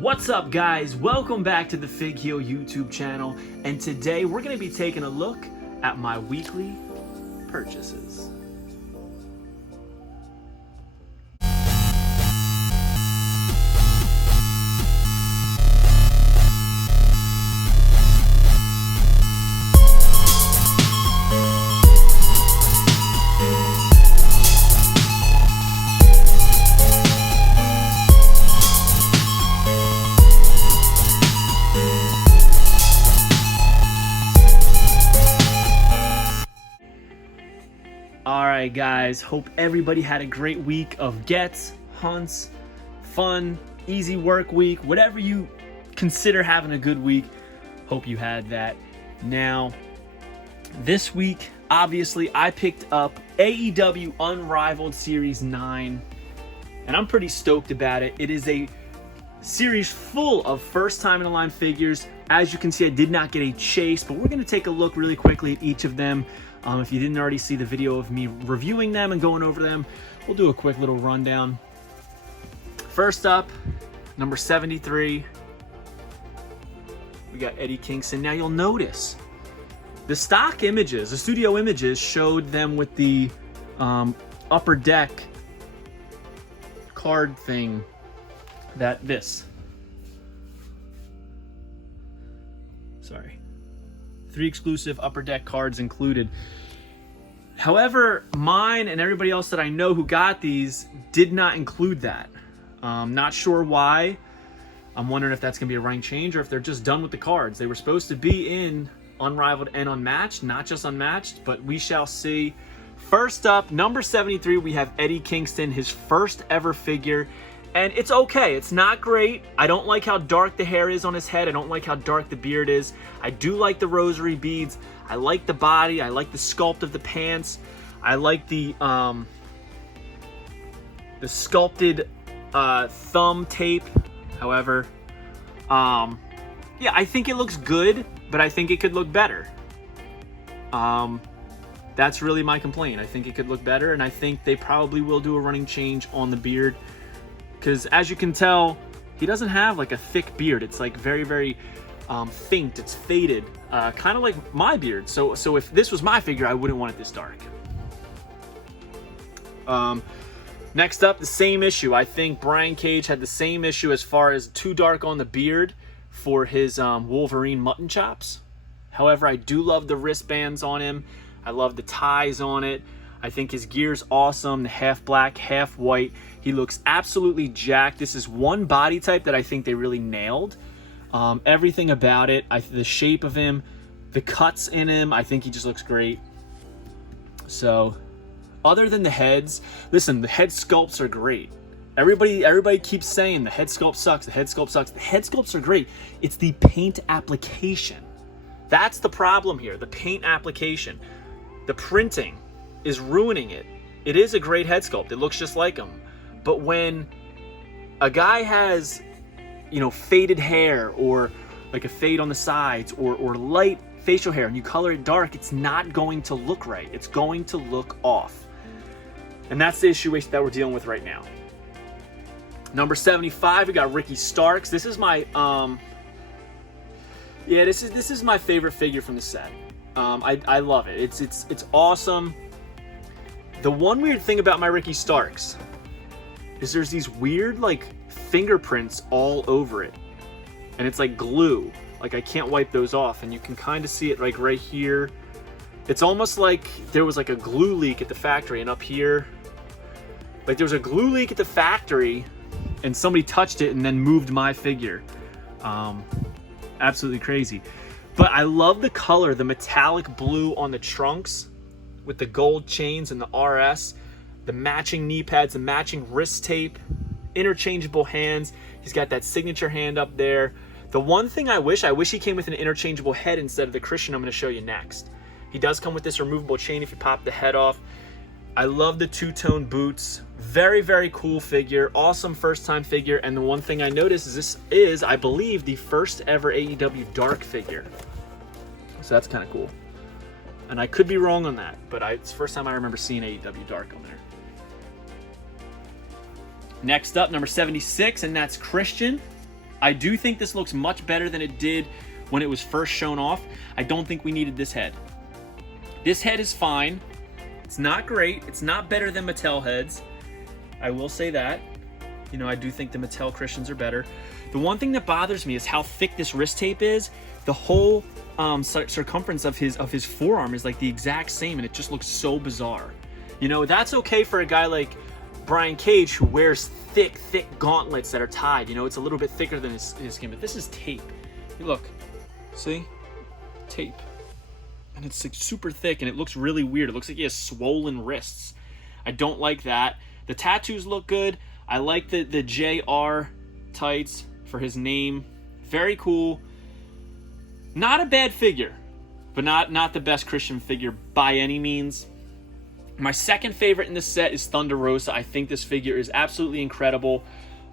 What's up, guys? Welcome back to the Fig Heel YouTube channel, and today we're going to be taking a look at my weekly purchases. Alright guys, hope everybody had a great week of gets, hunts, fun, easy work week, whatever you consider having a good week. Hope you had that. Now, this week, obviously, I picked up AEW Unrivaled Series 9, and I'm pretty stoked about it. It is a series full of first time in the line figures. As you can see, I did not get a chase, but we're going to take a look really quickly at each of them. If you didn't already see the video of me reviewing them and going over them, we'll do a quick little rundown. First up, number 73, we got Eddie Kingston. Now you'll notice the stock images, the studio images, showed them with the upper deck card thing, sorry. 3 exclusive upper deck cards included. However, mine and everybody else that I know who got these did not include that. Not sure why. I'm wondering if that's going to be a rank change or if they're just done with the cards. They were supposed to be in Unrivaled and Unmatched, not just Unmatched, but we shall see. First up, number 73, we have Eddie Kingston, his first ever figure. And it's okay. It's not great. I don't like how dark the hair is on his head. I don't like how dark the beard is. I do like the rosary beads. I like the body. I like the sculpt of the pants. I like the sculpted thumb tape. However, yeah, I think it looks good, but I think it could look better. That's really my complaint. I think it could look better, and I think they probably will do a running change on the beard. Because as you can tell, he doesn't have like a thick beard. It's like very, very faint. It's faded, kind of like my beard. So if this was my figure, I wouldn't want it this dark. Next up, the same issue. I think Brian Cage had the same issue as far as too dark on the beard for his Wolverine mutton chops. However, I do love the wristbands on him. I love the ties on it. I think his gear's awesome, the half black, half white. He looks absolutely jacked. This is one body type that I think they really nailed. Everything about it, the shape of him, the cuts in him, I think he just looks great. So, other than the heads, listen, the head sculpts are great. Everybody keeps saying the head sculpt sucks, the head sculpt sucks. The head sculpts are great. It's the paint application. That's the problem here, the paint application. The printing is ruining it. It is a great head sculpt. It looks just like him. But when a guy has, you know, faded hair or like a fade on the sides or light facial hair and you color it dark, it's not going to look right. It's going to look off. And that's the issue that we're dealing with right now. Number 75, we got Ricky Starks. This is my this is my favorite figure from the set. I love it. It's awesome. The one weird thing about my Ricky Starks is there's these weird like fingerprints all over it, and it's like glue. Like I can't wipe those off, and you can kind of see it like right here. It's almost like there was like a glue leak at the factory, and up here, like there was a glue leak at the factory, and somebody touched it and then moved my figure. Absolutely crazy. But I love the color, the metallic blue on the trunks with the gold chains and the RS, the matching knee pads, the matching wrist tape, interchangeable hands. He's got that signature hand up there. The one thing I wish he came with an interchangeable head instead of the Christian I'm going to show you next. He does come with this removable chain if you pop the head off. I love the two-tone boots. Very, very cool figure. Awesome first-time figure. And the one thing I noticed is this is, I believe, the first ever AEW Dark figure. So that's kind of cool. And I could be wrong on that, but it's the first time I remember seeing AEW Dark on there. Next up, number 76, and that's Christian. I do think this looks much better than it did when it was first shown off. I don't think we needed this head. This head is fine. It's not great. It's not better than Mattel heads. I will say that. You know, I do think the Mattel Christians are better. The one thing that bothers me is how thick this wrist tape is. The whole circumference of his forearm is like the exact same, and it just looks so bizarre. You know, that's okay for a guy like Brian Cage who wears thick gauntlets that are tied. You know, it's a little bit thicker than his skin, but this is tape. Look, see? Tape. And it's like super thick, and it looks really weird. It looks like he has swollen wrists. I don't like that. The tattoos look good. I like the JR tights for his name. Very cool. Not a bad figure, but not the best Christian figure by any means. My second favorite in this set is Thunder Rosa. I think this figure is absolutely incredible.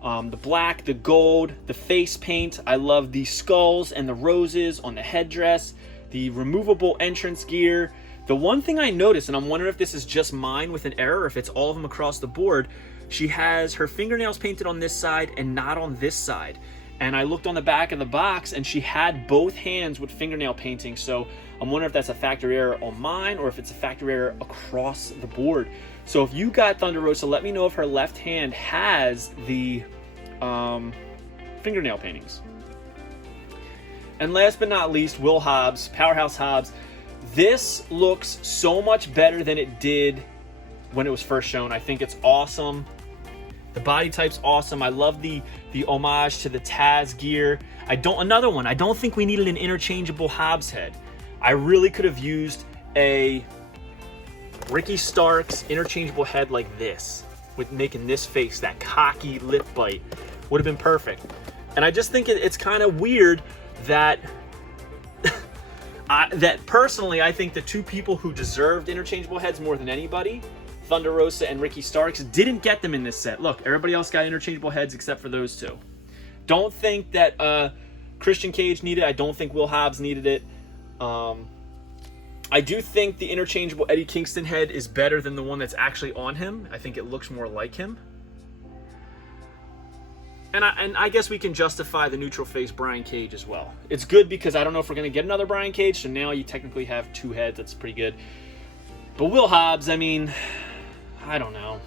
The black, the gold, the face paint. I love the skulls and the roses on the headdress. The removable entrance gear. The one thing I noticed, and I'm wondering if this is just mine with an error, or if it's all of them across the board, she has her fingernails painted on this side and not on this side. And I looked on the back of the box, and she had both hands with fingernail painting. So I'm wondering if that's a factory error on mine, or if it's a factory error across the board. So if you got Thunder Rosa, let me know if her left hand has the fingernail paintings. And last but not least, Will Hobbs, Powerhouse Hobbs. This looks so much better than it did when it was first shown. I think it's awesome. The body type's awesome. I love the homage to the Taz gear. Another one, I don't think we needed an interchangeable Hobbs head. I really could have used a Ricky Starks interchangeable head like this, with making this face, that cocky lip bite. Would have been perfect. And I just think it's kind of weird that that personally, I think the two people who deserved interchangeable heads more than anybody, Thunder Rosa and Ricky Starks, didn't get them in this set. Look, everybody else got interchangeable heads except for those two. Don't think that Christian Cage needed it. I don't think Will Hobbs needed it. I do think the interchangeable Eddie Kingston head is better than the one that's actually on him. I think it looks more like him. And I guess we can justify the neutral face Brian Cage as well. It's good because I don't know if we're going to get another Brian Cage, so now you technically have two heads. That's pretty good. But Will Hobbs, I mean, I don't know.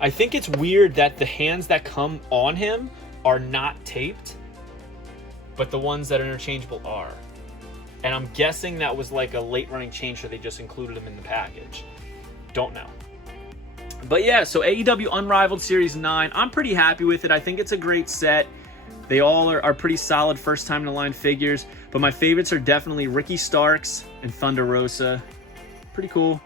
I think it's weird that the hands that come on him are not taped, but the ones that are interchangeable are. And I'm guessing that was like a late running change, so they just included them in the package. Don't know. But yeah, so AEW Unrivaled Series 9, I'm pretty happy with it. I think it's a great set. They all are pretty solid first time to line figures, but my favorites are definitely Ricky Starks and Thunder Rosa. Pretty cool.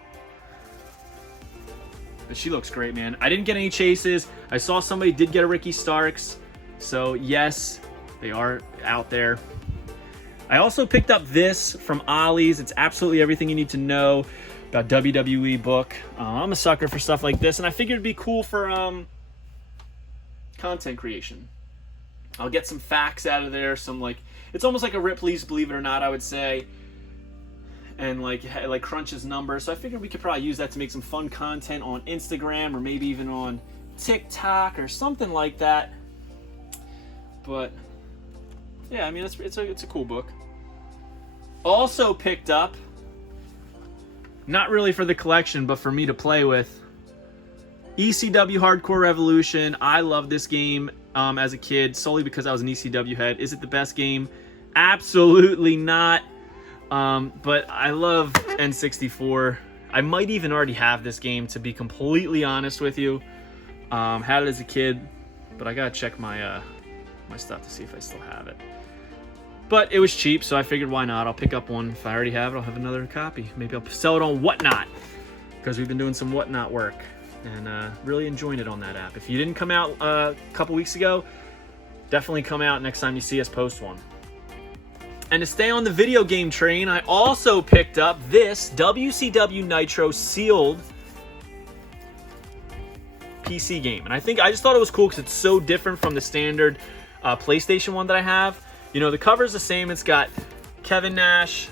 But she looks great, man. I didn't get any chases. I saw somebody did get a Ricky Starks, so yes, they are out there. I also picked up this from Ollie's. It's absolutely everything you need to know about WWE book. I'm a sucker for stuff like this, and I figured it'd be cool for content creation. I'll get some facts out of there, some like, it's almost like a Ripley's Believe It or Not, I would say, and like Crunch's numbers. So I figured we could probably use that to make some fun content on Instagram, or maybe even on TikTok or something like that. But yeah, I mean, it's a cool book. Also picked up, not really for the collection, but for me to play with, ECW Hardcore Revolution. I love this game as a kid, solely because I was an ECW head. Is it the best game? Absolutely not. But I love N64. I might even already have this game, to be completely honest with you. Had it as a kid, but I gotta check my my stuff to see if I still have it. But it was cheap, so I figured why not? I'll pick up one. If I already have it, I'll have another copy. Maybe I'll sell it on Whatnot, because we've been doing some Whatnot work and really enjoying it on that app. If you didn't come out a couple weeks ago, definitely come out next time you see us post one. And to stay on the video game train, I also picked up this WCW Nitro sealed PC game. And I just thought it was cool because it's so different from the standard PlayStation one that I have. You know, the cover's the same. It's got Kevin Nash,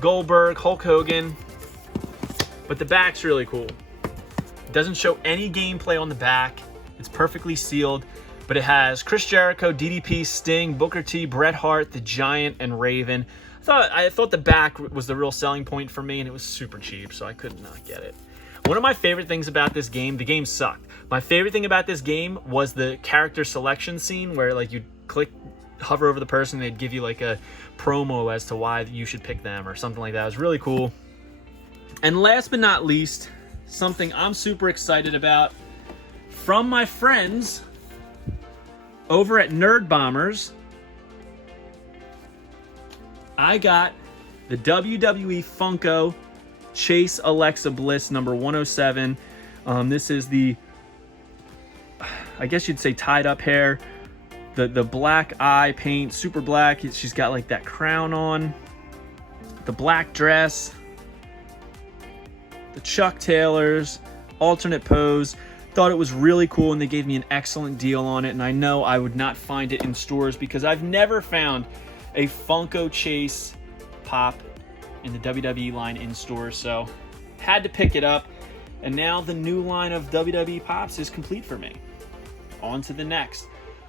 Goldberg, Hulk Hogan, but the back's really cool. It doesn't show any gameplay on the back. It's perfectly sealed, but it has Chris Jericho, DDP, Sting, Booker T, Bret Hart, The Giant, and Raven. I thought the back was the real selling point for me, and it was super cheap, so I could not get it. One of my favorite things about this game, the game sucked. My favorite thing about this game was the character selection scene where like you hover over the person, and they'd give you like a promo as to why you should pick them or something like that. It was really cool. And last but not least, something I'm super excited about from my friends over at Nerd Bombers. I got the WWE Funko Chase Alexa Bliss number 107. This is the, I guess you'd say, tied up hair. The black eye paint, super black. She's got like that crown on. The black dress. The Chuck Taylors, alternate pose. Thought it was really cool, and they gave me an excellent deal on it. And I know I would not find it in stores because I've never found a Funko Chase pop in the WWE line in stores. So had to pick it up. And now the new line of WWE pops is complete for me. On to the next.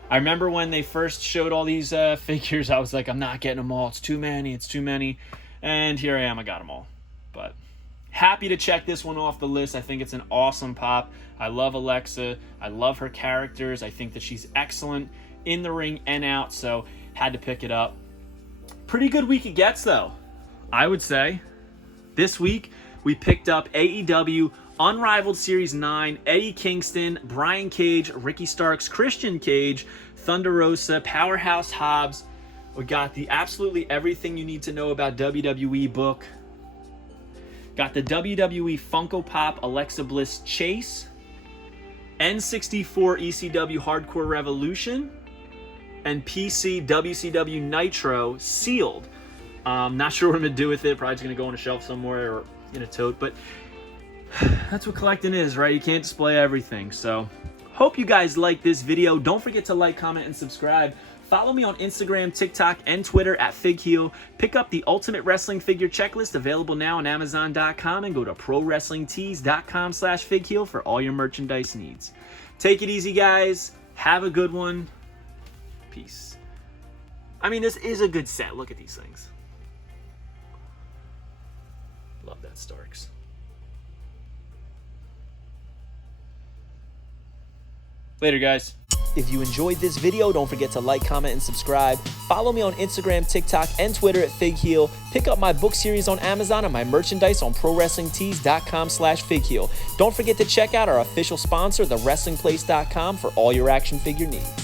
I remember when they first showed all these figures, I was like, I'm not getting them all. It's too many. It's too many. And here I am. I got them all. But happy to check this one off the list. I think it's an awesome pop. I love Alexa. I love her characters. I think that she's excellent in the ring and out, so had to pick it up. Pretty good week it gets, though, I would say. This week, we picked up AEW Unrivaled Series 9, Eddie Kingston, Brian Cage, Ricky Starks, Christian Cage, Thunder Rosa, Powerhouse Hobbs. We got the absolutely everything you need to know about WWE book. Got the WWE Funko Pop Alexa Bliss Chase, N64 ECW Hardcore Revolution, and PC WCW Nitro sealed. Not sure what I'm going to do with it. Probably just going to go on a shelf somewhere or in a tote, but that's what collecting is, right? You can't display everything. So hope you guys like this video. Don't forget to like, comment, and subscribe. Follow me on Instagram, TikTok, and Twitter at FigHeel. Pick up the Ultimate Wrestling Figure Checklist, available now on Amazon.com, and go to ProWrestlingTees.com/FigHeel for all your merchandise needs. Take it easy, guys. Have a good one. Peace. I mean, this is a good set. Look at these things. Love that, Starks. Later, guys. If you enjoyed this video, don't forget to like, comment, and subscribe. Follow me on Instagram, TikTok, and Twitter at FigHeel. Pick up my book series on Amazon and my merchandise on ProWrestlingTees.com/FigHeel. Don't forget to check out our official sponsor, TheWrestlingPlace.com, for all your action figure needs.